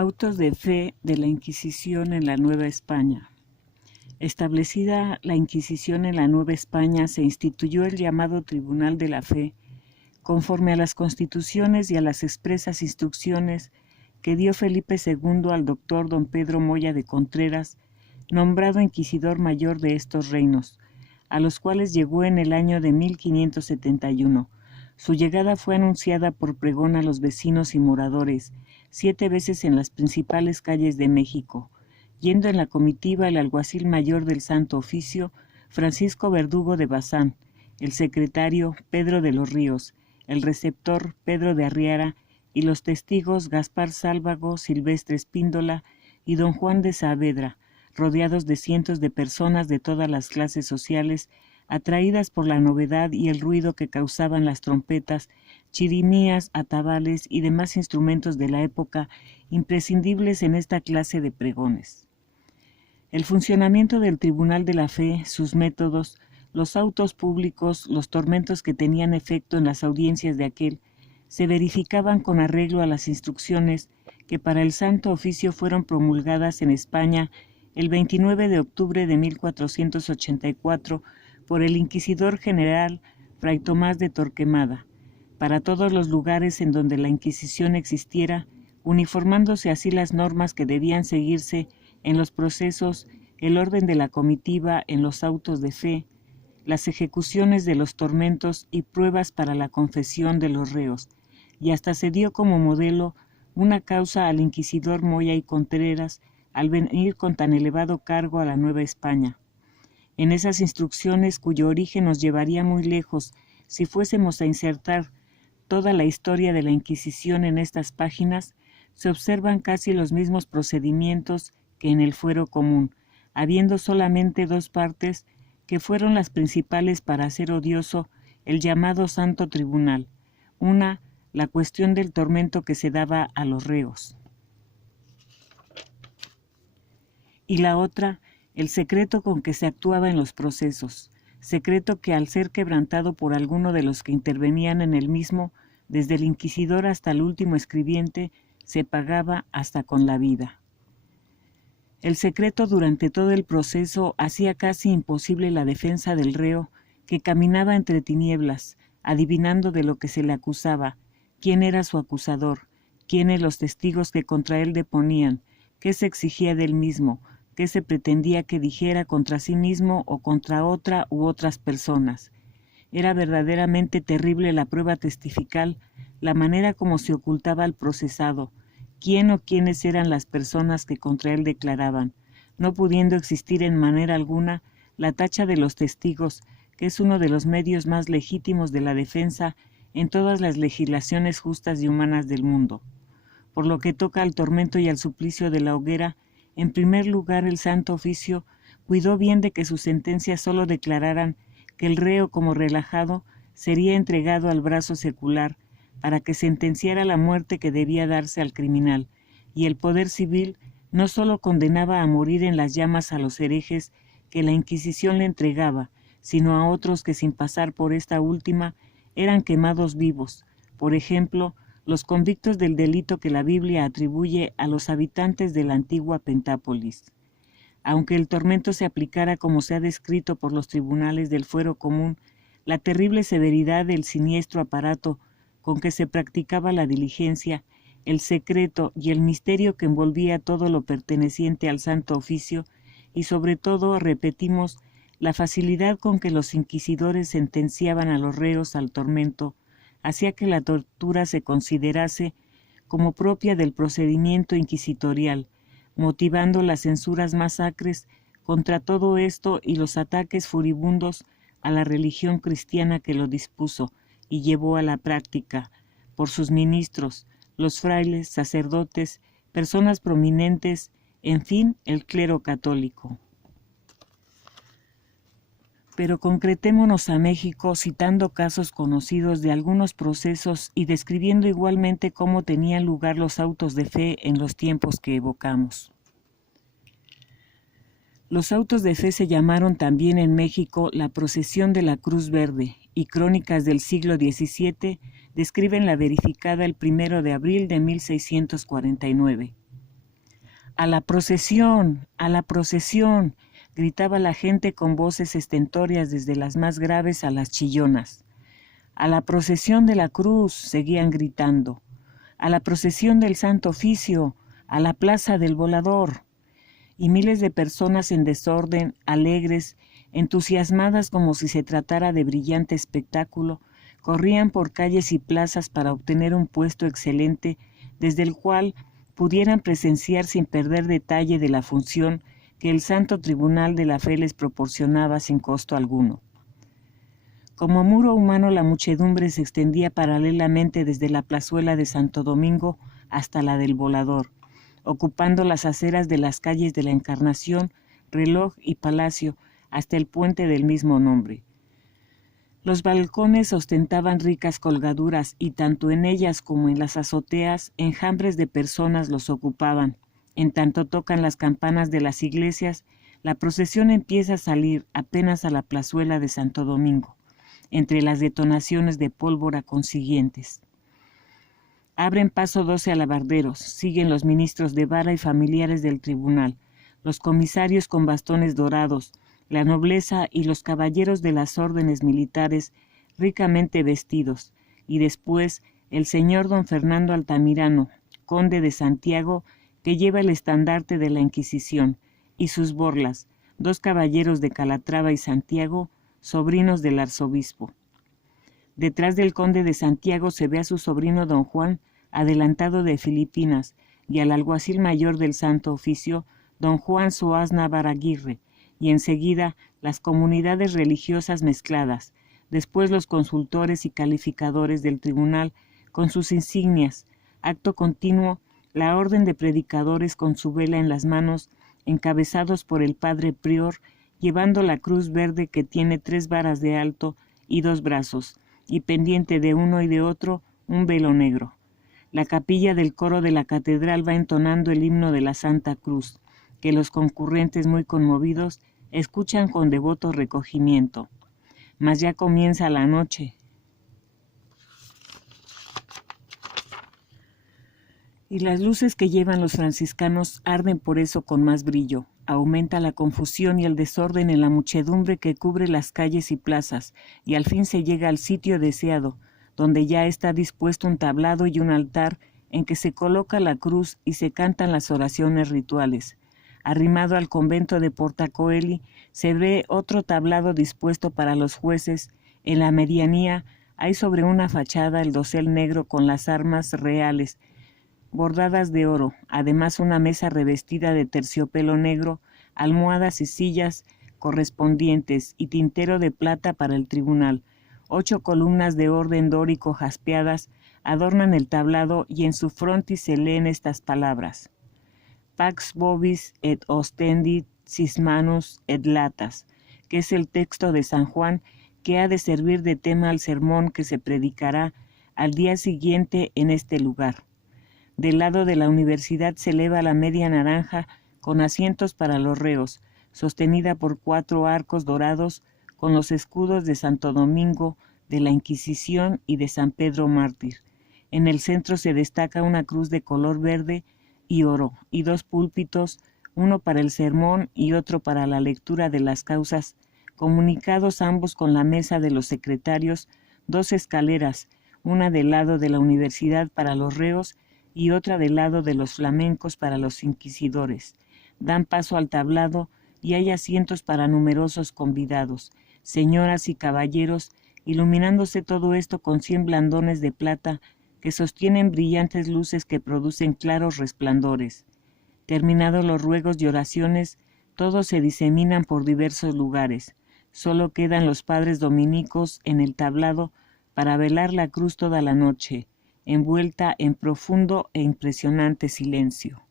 Autos de fe de la Inquisición en la Nueva España. Establecida la Inquisición en la Nueva España, se instituyó el llamado Tribunal de la Fe, conforme a las constituciones y a las expresas instrucciones que dio Felipe II al doctor don Pedro Moya de Contreras, nombrado inquisidor mayor de estos reinos, a los cuales llegó en el año de 1571. Su llegada fue anunciada por pregón a los vecinos y moradores, 7 veces en las principales calles de México, yendo en la comitiva el alguacil mayor del Santo Oficio, Francisco Verdugo de Bazán, el secretario Pedro de los Ríos, el receptor Pedro de Arriara y los testigos Gaspar Sálvago, Silvestre Espíndola y don Juan de Saavedra, rodeados de cientos de personas de todas las clases sociales, atraídas por la novedad y el ruido que causaban las trompetas, chirimías, atabales y demás instrumentos de la época imprescindibles en esta clase de pregones. El funcionamiento del Tribunal de la Fe, sus métodos, los autos públicos, los tormentos que tenían efecto en las audiencias de aquel, se verificaban con arreglo a las instrucciones que para el Santo Oficio fueron promulgadas en España el 29 de octubre de 1484 por el Inquisidor General Fray Tomás de Torquemada, para todos los lugares en donde la Inquisición existiera, uniformándose así las normas que debían seguirse en los procesos, el orden de la comitiva en los autos de fe, las ejecuciones de los tormentos y pruebas para la confesión de los reos, y hasta se dio como modelo una causa al inquisidor Moya y Contreras al venir con tan elevado cargo a la Nueva España. En esas instrucciones, cuyo origen nos llevaría muy lejos si fuésemos a insertar toda la historia de la Inquisición en estas páginas, se observan casi los mismos procedimientos que en el fuero común, habiendo solamente 2 partes que fueron las principales para hacer odioso el llamado Santo Tribunal. Una, la cuestión del tormento que se daba a los reos. Y la otra, el secreto con que se actuaba en los procesos, secreto que al ser quebrantado por alguno de los que intervenían en el mismo, desde el inquisidor hasta el último escribiente, se pagaba hasta con la vida. El secreto durante todo el proceso hacía casi imposible la defensa del reo, que caminaba entre tinieblas, adivinando de lo que se le acusaba, quién era su acusador, quiénes los testigos que contra él deponían, qué se exigía de él mismo, qué se pretendía que dijera contra sí mismo o contra otra u otras personas. Era verdaderamente terrible la prueba testifical, la manera como se ocultaba al procesado, quién o quiénes eran las personas que contra él declaraban, no pudiendo existir en manera alguna la tacha de los testigos, que es uno de los medios más legítimos de la defensa en todas las legislaciones justas y humanas del mundo. Por lo que toca al tormento y al suplicio de la hoguera, en primer lugar el Santo Oficio cuidó bien de que sus sentencias solo declararan que el reo como relajado sería entregado al brazo secular para que sentenciara la muerte que debía darse al criminal, y el poder civil no solo condenaba a morir en las llamas a los herejes que la Inquisición le entregaba, sino a otros que sin pasar por esta última eran quemados vivos, por ejemplo, los convictos del delito que la Biblia atribuye a los habitantes de la antigua Pentápolis. Aunque el tormento se aplicara como se ha descrito por los tribunales del fuero común, la terrible severidad del siniestro aparato con que se practicaba la diligencia, el secreto y el misterio que envolvía todo lo perteneciente al Santo Oficio, y sobre todo, repetimos, la facilidad con que los inquisidores sentenciaban a los reos al tormento, hacía que la tortura se considerase como propia del procedimiento inquisitorial, motivando las censuras más acres contra todo esto y los ataques furibundos a la religión cristiana que lo dispuso y llevó a la práctica, por sus ministros, los frailes, sacerdotes, personas prominentes, en fin, el clero católico. Pero concretémonos a México citando casos conocidos de algunos procesos y describiendo igualmente cómo tenían lugar los autos de fe en los tiempos que evocamos. Los autos de fe se llamaron también en México la Procesión de la Cruz Verde, y crónicas del siglo XVII describen la verificada el 1 de abril de 1649. «¡A la procesión! ¡A la procesión!», gritaba la gente con voces estentóreas desde las más graves a las chillonas. «¡A la procesión de la cruz!», seguían gritando. «¡A la procesión del Santo Oficio! ¡A la plaza del Volador!». Y miles de personas en desorden, alegres, entusiasmadas como si se tratara de brillante espectáculo, corrían por calles y plazas para obtener un puesto excelente desde el cual pudieran presenciar sin perder detalle de la función que el Santo Tribunal de la Fe les proporcionaba sin costo alguno. Como muro humano, la muchedumbre se extendía paralelamente desde la plazuela de Santo Domingo hasta la del Volador, ocupando las aceras de las calles de la Encarnación, Reloj y Palacio, hasta el puente del mismo nombre. Los balcones ostentaban ricas colgaduras y tanto en ellas como en las azoteas enjambres de personas los ocupaban. En tanto tocan las campanas de las iglesias, la procesión empieza a salir apenas a la plazuela de Santo Domingo, entre las detonaciones de pólvora consiguientes. Abren paso 12 alabarderos, siguen los ministros de vara y familiares del tribunal, los comisarios con bastones dorados, la nobleza y los caballeros de las órdenes militares ricamente vestidos, y después el señor don Fernando Altamirano, conde de Santiago, que lleva el estandarte de la Inquisición, y sus borlas, 2 caballeros de Calatrava y Santiago, sobrinos del arzobispo. Detrás del conde de Santiago se ve a su sobrino don Juan, adelantado de Filipinas, y al alguacil mayor del Santo Oficio, don Juan Soazna Baraguirre, y enseguida las comunidades religiosas mezcladas, después los consultores y calificadores del tribunal con sus insignias, acto continuo, la orden de predicadores con su vela en las manos, encabezados por el padre prior, llevando la cruz verde que tiene 3 varas de alto y 2 brazos, y pendiente de uno y de otro un velo negro. La capilla del coro de la catedral va entonando el himno de la Santa Cruz, que los concurrentes muy conmovidos escuchan con devoto recogimiento. Mas ya comienza la noche, y las luces que llevan los franciscanos arden por eso con más brillo. Aumenta la confusión y el desorden en la muchedumbre que cubre las calles y plazas, y al fin se llega al sitio deseado, donde ya está dispuesto un tablado y un altar en que se coloca la cruz y se cantan las oraciones rituales. Arrimado al convento de Portacoeli se ve otro tablado dispuesto para los jueces. En la medianía hay sobre una fachada el dosel negro con las armas reales, bordadas de oro, además una mesa revestida de terciopelo negro, almohadas y sillas correspondientes y tintero de plata para el tribunal. 8 columnas de orden dórico jaspeadas adornan el tablado y en su frontis se leen estas palabras: Pax vobis et ostendit cismanus et latas, que es el texto de San Juan que ha de servir de tema al sermón que se predicará al día siguiente en este lugar. Del lado de la universidad se eleva la media naranja con asientos para los reos, sostenida por 4 arcos dorados con los escudos de Santo Domingo, de la Inquisición y de San Pedro Mártir. En el centro se destaca una cruz de color verde y oro, y 2 púlpitos, uno para el sermón y otro para la lectura de las causas, comunicados ambos con la mesa de los secretarios, 2 escaleras, una del lado de la universidad para los reos y otra del lado de los flamencos para los inquisidores. Dan paso al tablado y hay asientos para numerosos convidados, señoras y caballeros, iluminándose todo esto con 100 blandones de plata que sostienen brillantes luces que producen claros resplandores. Terminados los ruegos y oraciones, todos se diseminan por diversos lugares. Solo quedan los padres dominicos en el tablado para velar la cruz toda la noche, envuelta en profundo e impresionante silencio.